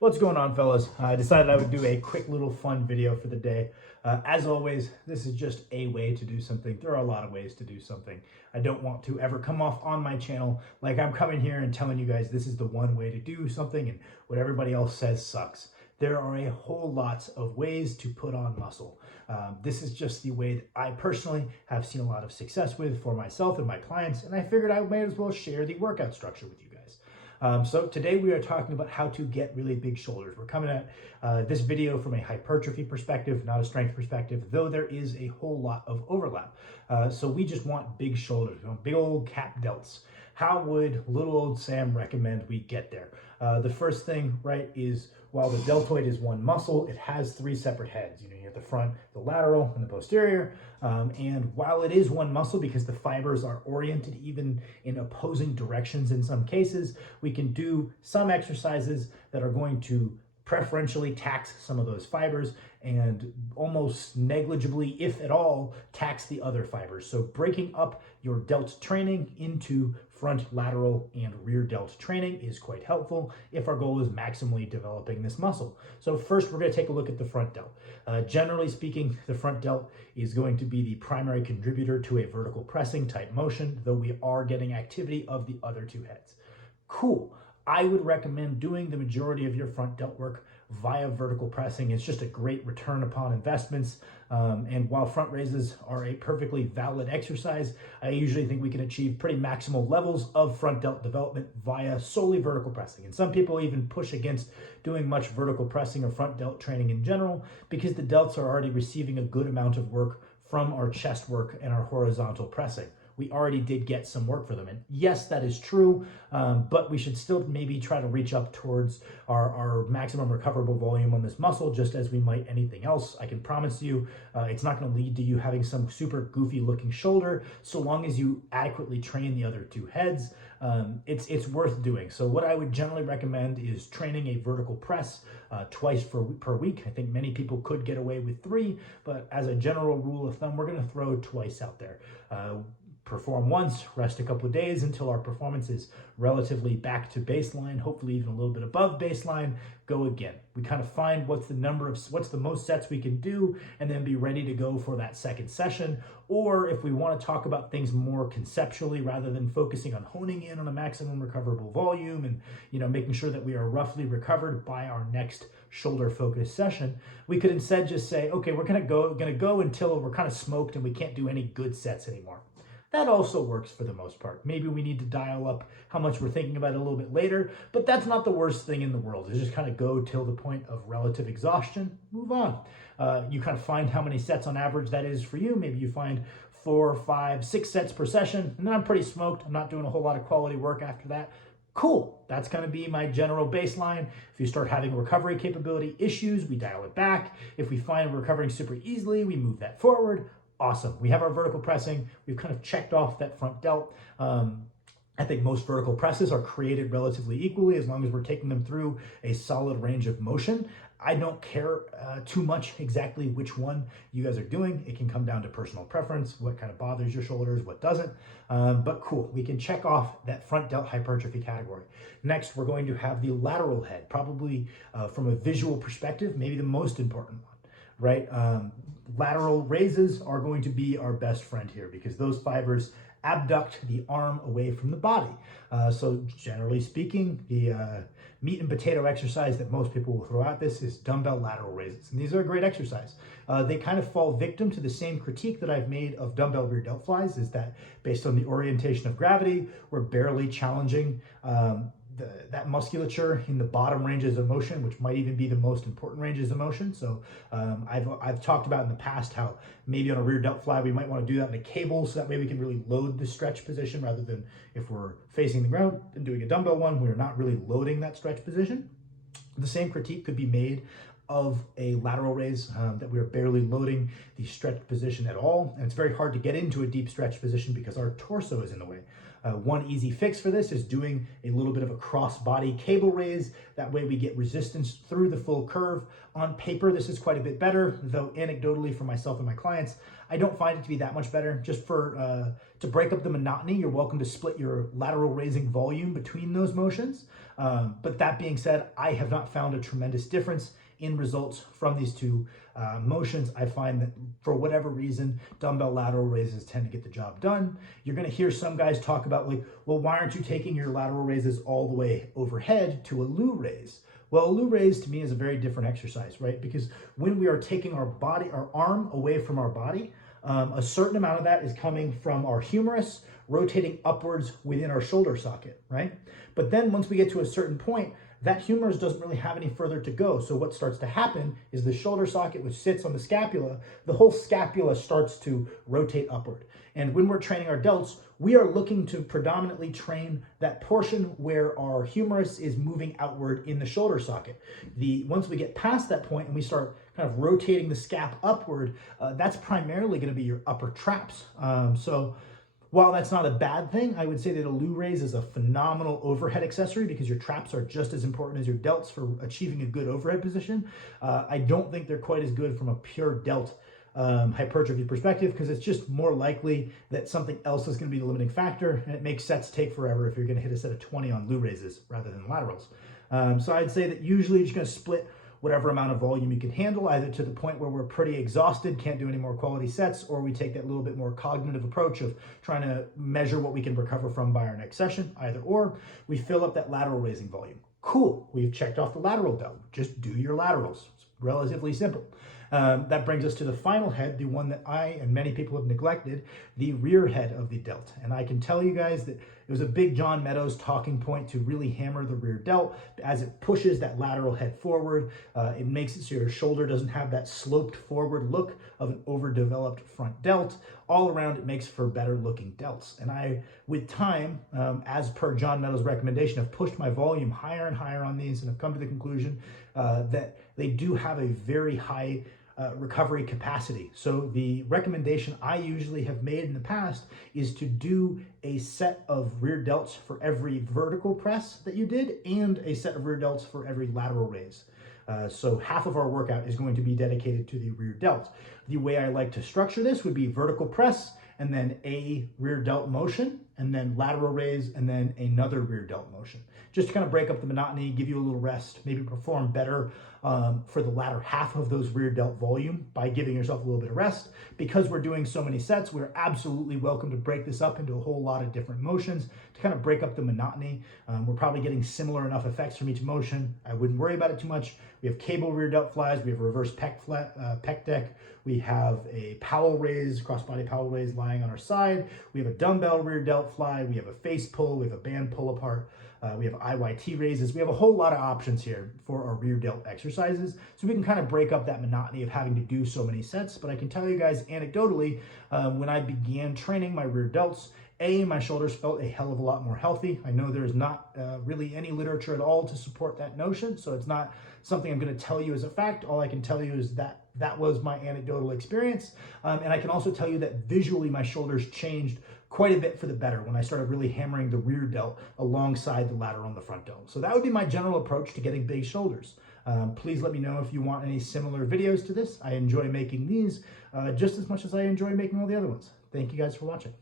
What's going on, fellas? I decided I would do a quick little fun video for the day. As always, this is just a way to do something. There are a lot of ways to do something. I don't want to ever come off on my channel like I'm coming here and telling you guys this is the one way to do something and what everybody else says sucks. There are a whole lot of ways to put on muscle. This is just the way that I personally have seen a lot of success with for myself and my clients, and I figured I might as well share the workout structure with you guys. So today we are talking about how to get really big shoulders. We're coming at this video from a hypertrophy perspective, not a strength perspective, though there is a whole lot of overlap. So we just want big shoulders, big old cap delts. How would little old Sam recommend we get there? The first thing, right, is while the deltoid is one muscle, it has three separate heads. You have the front, the lateral, and the posterior. And while it is one muscle, because the fibers are oriented even in opposing directions in some cases, we can do some exercises that are going to preferentially tax some of those fibers and almost negligibly, if at all, tax the other fibers. So breaking up your delt training into front, lateral, and rear delt training is quite helpful if our goal is maximally developing this muscle. So first, we're going to take a look at the front delt. Generally speaking, the front delt is going to be the primary contributor to a vertical pressing type motion, though we are getting activity of the other two heads. Cool. I would recommend doing the majority of your front delt work via vertical pressing. It's just a great return upon investments. And while front raises are a perfectly valid exercise, I usually think we can achieve pretty maximal levels of front delt development via solely vertical pressing. And some people even push against doing much vertical pressing or front delt training in general because the delts are already receiving a good amount of work from our chest work and our horizontal pressing. We already did get some work for them. And yes, that is true, but we should still maybe try to reach up towards our maximum recoverable volume on this muscle, just as we might anything else. I can promise you it's not going to lead to you having some super goofy looking shoulder, so long as you adequately train the other two heads. It's worth doing. So what I would generally recommend is training a vertical press twice per week. I think many people could get away with 3, but as a general rule of thumb, we're going to throw twice out there. Perform once, rest a couple of days until our performance is relatively back to baseline, hopefully even a little bit above baseline. Go again. We kind of find what's the most sets we can do, and then be ready to go for that second session. Or if we want to talk about things more conceptually rather than focusing on honing in on a maximum recoverable volume and making sure that we are roughly recovered by our next shoulder focused session, we could instead just say, okay, we're gonna go until we're kind of smoked and we can't do any good sets anymore. That also works for the most part. Maybe we need to dial up how much we're thinking about it a little bit later, but that's not the worst thing in the world. It's just kind of go till the point of relative exhaustion, move on. You kind of find how many sets on average that is for you. Maybe you find 4, 5, 6 sets per session, and then I'm pretty smoked. I'm not doing a whole lot of quality work after that. Cool, that's going to be my general baseline. If you start having recovery capability issues, we dial it back. If we find we're recovering super easily, we move that forward. Awesome. We have our vertical pressing. We've kind of checked off that front delt. I think most vertical presses are created relatively equally as long as we're taking them through a solid range of motion. I don't care too much exactly which one you guys are doing. It can come down to personal preference, what kind of bothers your shoulders, what doesn't. But cool, we can check off that front delt hypertrophy category. Next, we're going to have the lateral head, probably from a visual perspective, maybe the most important one. Right? Lateral raises are going to be our best friend here because those fibers abduct the arm away from the body. So generally speaking, the meat and potato exercise that most people will throw out this is dumbbell lateral raises. And these are a great exercise. They kind of fall victim to the same critique that I've made of dumbbell rear delt flies, is that based on the orientation of gravity, we're barely challenging that musculature in the bottom ranges of motion, which might even be the most important ranges of motion. So I've talked about in the past how maybe on a rear delt fly, we might want to do that in a cable so that way we can really load the stretch position rather than if we're facing the ground and doing a dumbbell one, we're not really loading that stretch position. The same critique could be made of a lateral raise, that we're barely loading the stretched position at all. And it's very hard to get into a deep stretch position because our torso is in the way. One easy fix for this is doing a little bit of a cross-body cable raise. That way we get resistance through the full curve. On paper, this is quite a bit better, though anecdotally for myself and my clients, I don't find it to be that much better. Just to break up the monotony, you're welcome to split your lateral raising volume between those motions. But that being said, I have not found a tremendous difference in results from these two motions. I find that for whatever reason, dumbbell lateral raises tend to get the job done. You're going to hear some guys talk about like, well, why aren't you taking your lateral raises all the way overhead to a loo raise? Well, a loo raise to me is a very different exercise, right? Because when we are taking our arm away from our body, a certain amount of that is coming from our humerus, rotating upwards within our shoulder socket, right? But then once we get to a certain point, that humerus doesn't really have any further to go. So what starts to happen is the shoulder socket, which sits on the scapula, the whole scapula starts to rotate upward. And when we're training our delts, we are looking to predominantly train that portion where our humerus is moving outward in the shoulder socket. Once we get past that point and we start kind of rotating the scap upward, that's primarily going to be your upper traps. So while that's not a bad thing, I would say that a loo raise is a phenomenal overhead accessory because your traps are just as important as your delts for achieving a good overhead position. I don't think they're quite as good from a pure delt hypertrophy perspective because it's just more likely that something else is going to be the limiting factor, and it makes sets take forever if you're going to hit a set of 20 on loo raises rather than laterals. So I'd say that usually you're just going to split whatever amount of volume you can handle, either to the point where we're pretty exhausted, can't do any more quality sets, or we take that little bit more cognitive approach of trying to measure what we can recover from by our next session, either or. We fill up that lateral raising volume. Cool, we've checked off the lateral delt. Just do your laterals. It's relatively simple. That brings us to the final head, the one that I and many people have neglected, the rear head of the delt. And I can tell you guys that it was a big John Meadows talking point to really hammer the rear delt as it pushes that lateral head forward. It makes it so your shoulder doesn't have that sloped forward look of an overdeveloped front delt. All around, it makes for better looking delts. And I, with time, as per John Meadows' recommendation, have pushed my volume higher and higher on these and have come to the conclusion that they do have a very high recovery capacity. So the recommendation I usually have made in the past is to do a set of rear delts for every vertical press that you did and a set of rear delts for every lateral raise. So half of our workout is going to be dedicated to the rear delt. The way I like to structure this would be vertical press and then a rear delt motion and then lateral raise and then another rear delt motion. Just to kind of break up the monotony, give you a little rest, maybe perform better for the latter half of those rear delt volume by giving yourself a little bit of rest. Because we're doing so many sets, we're absolutely welcome to break this up into a whole lot of different motions to kind of break up the monotony. We're probably getting similar enough effects from each motion. I wouldn't worry about it too much. We have cable rear delt flies, we have a reverse pec deck, we have a Powell raise, crossbody Powell raise lying on our side, we have a dumbbell rear delt fly, we have a face pull, we have a band pull apart, we have IYT raises. We have a whole lot of options here for our rear delt exercises, so we can kind of break up that monotony of having to do so many sets. But I can tell you guys anecdotally, when I began training my rear delts, my shoulders felt a hell of a lot more healthy. I know there's not really any literature at all to support that notion, so it's not something I'm going to tell you as a fact. All I can tell you is that that was my anecdotal experience. And I can also tell you that visually my shoulders changed quite a bit for the better when I started really hammering the rear delt alongside the lateral and the front delt. So that would be my general approach to getting big shoulders. Please let me know if you want any similar videos to this. I enjoy making these just as much as I enjoy making all the other ones. Thank you guys for watching.